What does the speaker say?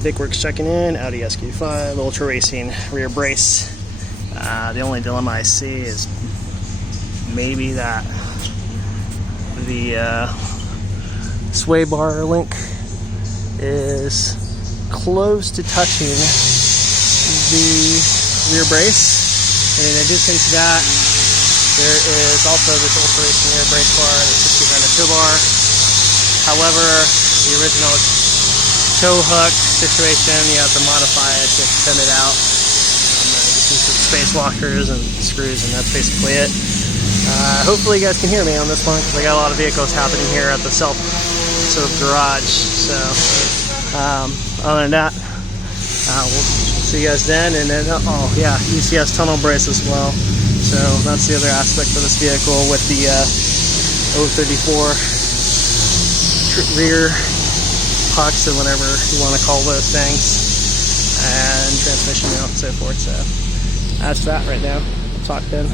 Vik-Werks checking in, Audi SQ5, ultra racing rear brace. The only dilemma I see is maybe that the sway bar link is close to touching the rear brace. And in addition to that, there is also this ultra racing rear brace bar, the 60 tow bar. However, the original tow hook situation, you have to modify it to extend it out. Just use some space walkers and screws, and that's basically it. Hopefully you guys can hear me on this one, because I got a lot of vehicles happening here at the sort of garage. So other than that, we'll see you guys then. And then oh yeah, ECS Tunnel Brace as well. So that's the other aspect of this vehicle, with the 034 rear pucks, or whatever you want to call those things, and transmission mount and so forth. So that's that right now. We'll talk then.